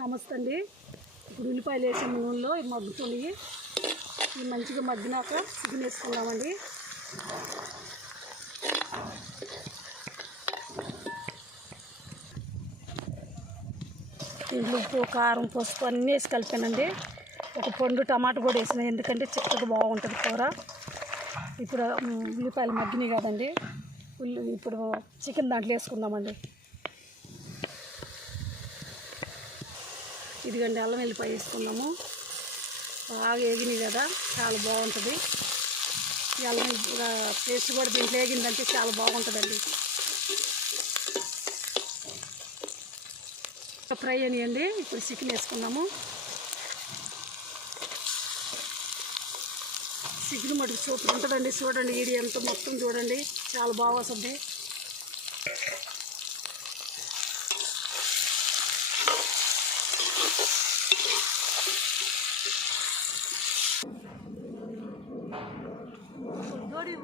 నమస్తే అండి. ఇప్పుడు ఉల్లిపాయలు వేసే నూనెలో ఇవి మగ్గుతున్నాయి. ఇవి మంచిగా మగ్గినాక చికెన్ వేసుకుందామండి. ఇంట్లో ఉప్పు, కారం, పసుపు అన్నీ వేసి కలిపానండి. ఒక పండు టమాటా కూడా వేసినా, ఎందుకంటే చిక్కగా బాగుంటుంది కూర. ఇప్పుడు ఉల్లిపాయలు మగ్గినాయి కదండి, ఇప్పుడు చికెన్ దాంట్లో వేసుకుందామండి. ఇదిగండి అల్లం వెల్లిపాయ వేసుకుందాము. బాగా వేగినాయి కదా, చాలా బాగుంటుంది. ఈ అల్లం పేస్ట్ కూడా దీంట్లో వేగిందంటే చాలా బాగుంటుందండి. ఫ్రై అనియండి. ఇప్పుడు చికెన్ వేసుకుందాము. చికెన్ మటుకు సూపర్ ఉంటుందండి. చూడండి, ఇది ఎంత మొత్తం చూడండి, చాలా బాగా వస్తుంది.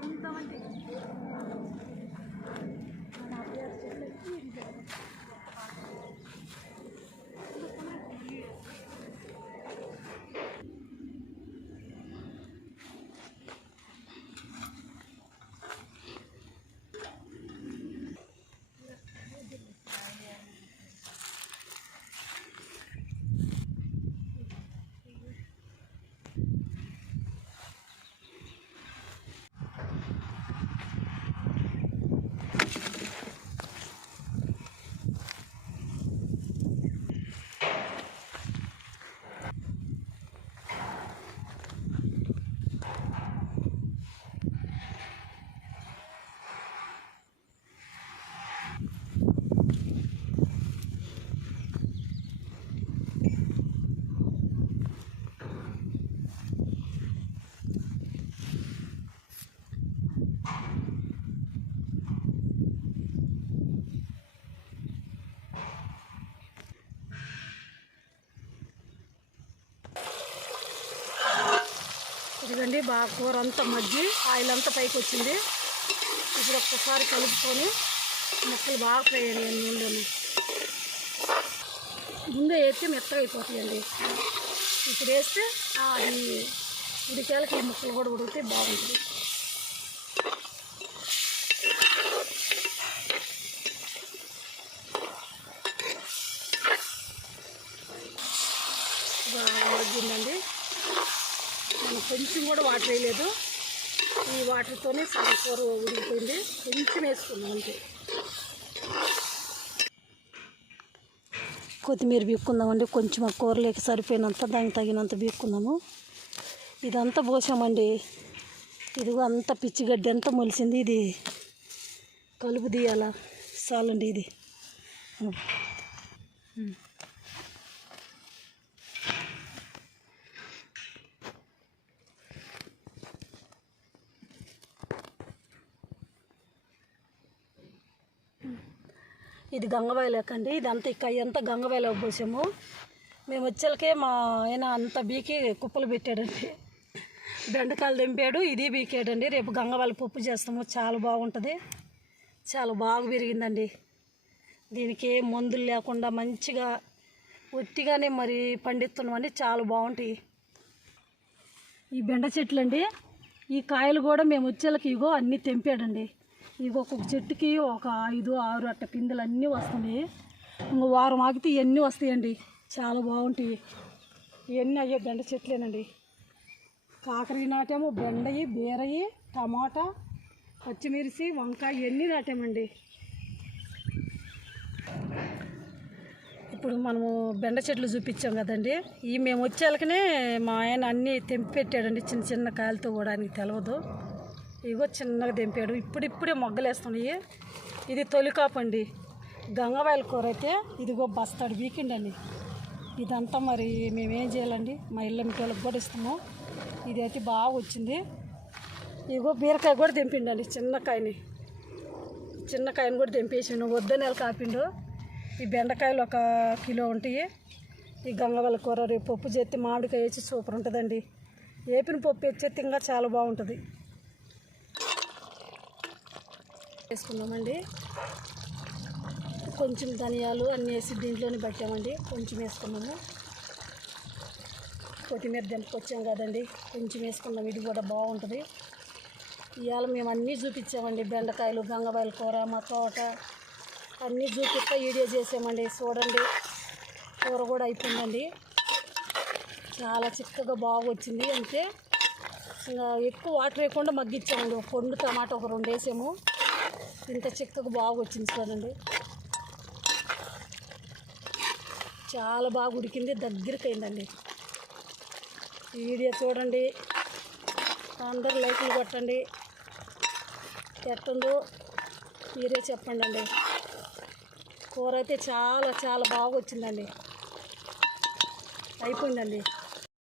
ఉంటామండి ఇదిగండి. బాగా కూర అంతా మగ్గి ఆయిల్ అంతా పైకి వచ్చింది. ఇప్పుడు ఒక్కసారి కలుపుకొని ముక్కలు బాగా ఫ్రై అయ్యాయి నూనెలోని. ముందే వేస్తే మెత్తగా అయిపోతాయండి. ఇప్పుడు వేస్తే అది ఉడికేళ్ళకి ఈ ముక్కలు కూడా ఉడికితే బాగుంటుంది. బాగా మగ్గిందండి. మనం కొంచెం కూడా వాటర్ వేయలేదు. ఈ వాటర్తోనే సగం కూర ఉడికిపోయింది. కొంచెం వేసుకున్నాం అంతే. కొత్తిమీర బీక్కుందామండి. కొంచెం ఆ కూరలోకి సరిపోయినంత, దానికి తగినంత బీక్కుందాము. ఇదంతా పోసామండి. ఇదిగో అంత పిచ్చిగడ్డి అంతా మొలిసింది. ఇది కలుపు తీయాలా చాలండి. ఇది ఇది గంగవాయలేకండి. ఇదంతా ఈ కయ్య అంతా గంగవాయలో పోసాము. మేము వచ్చేలకే మా ఆయన అంత బీకి కుప్పలు పెట్టాడండి. బెండకాయలు తెంపాడు, ఇది బీకాడండి. రేపు గంగవాయల పప్పు చేస్తాము. చాలా బాగుంటుంది. చాలా బాగా పెరిగిందండి. దీనికి ఏ మందులు లేకుండా మంచిగా ఒట్టిగానే మరి పండిస్తున్నామండి. చాలా బాగుంటాయి ఈ బెండ చెట్లు అండి. ఈ కాయలు కూడా మేము వచ్చేలకి ఇగో అన్నీ తెంపాడండి. ఇగో ఒక్కొక్క చెట్టుకి ఒక 5, 6 అట్ట పిందెలు అన్నీ వస్తున్నాయి. ఇంకో వారం ఆగితే ఇవన్నీ వస్తాయండి. చాలా బాగుంటాయి. ఇవన్నీ అయ్యే బెండ చెట్లేనండి. కాకరీ నాటాము, బెండయి, బీరయి, టమాటా, పచ్చిమిర్చి, వంకాయ ఇవన్నీ నాటామండి. ఇప్పుడు మనము బెండ చెట్లు చూపించాం కదండి. ఇవి మేము వచ్చేలకనే మా ఆయన అన్నీ తెంపి పెట్టాడండి. చిన్న చిన్న కాయలతో కూడా ఆయనకి తెలియదు. ఇగో చిన్నగా తెంపాడు. ఇప్పుడిప్పుడే మొగ్గలేస్తున్నాయి. ఇది తొలికాపు అండి. గంగవాయల కూర అయితే ఇదిగో బస్తాడు వీకెండండి. ఇదంతా మరి మేమేం చేయాలండి, మా ఇళ్ళ వాళ్ళకి కూడా ఇస్తాము. ఇది అయితే బాగా వచ్చింది. ఇగో బీరకాయ కూడా తెంపిండండి. చిన్నకాయని కూడా తెంపేసాను. వద్దని నెల కాపిండు. ఈ బెండకాయలు 1 కిలో ఉంటాయి. ఈ గంగవాయల కూర రేపు పప్పు చేస్తే మామిడికాయ వేసి సూపర్ ఉంటుందండి. వేపిన పప్పు వేస్తే ఇంకా చాలా బాగుంటుంది. వేసుకుందామండి. కొంచెం ధనియాలు అన్నీ వేసి దీంట్లోనే పట్టామండి. కొంచెం వేసుకున్నాము. కొత్తిమీర దింపుకొచ్చాం కదండి, కొంచెం వేసుకున్నాం. ఇది కూడా బాగుంటుంది. ఇవాళ మేము అన్నీ చూపించామండి. బెండకాయలు, గంగవాయల కూర, మా తోట అన్నీ చూపిస్తా వీడియో చేసామండి. చూడండి, కూర కూడా అయిపోయిందండి. చాలా చిక్కగా బాగా వచ్చింది. అంతే, ఇంకా ఎక్కువ వాటర్ వేయకుండా మగ్గించామండి. ఒక పండు టమాటా ఒక 2 వేసాము. ఇంత చిక్కగా బాగా వచ్చింది చూడండి. చాలా బాగా ఉడికింది, దగ్గరికి అయిందండి. వీడియో చూడండి, అందరూ లైక్లు కొట్టండి. ఎట్టుందో మీరే చెప్పండి అండి. కూర అయితే చాలా చాలా బాగా వచ్చిందండి. అయిపోయిందండి.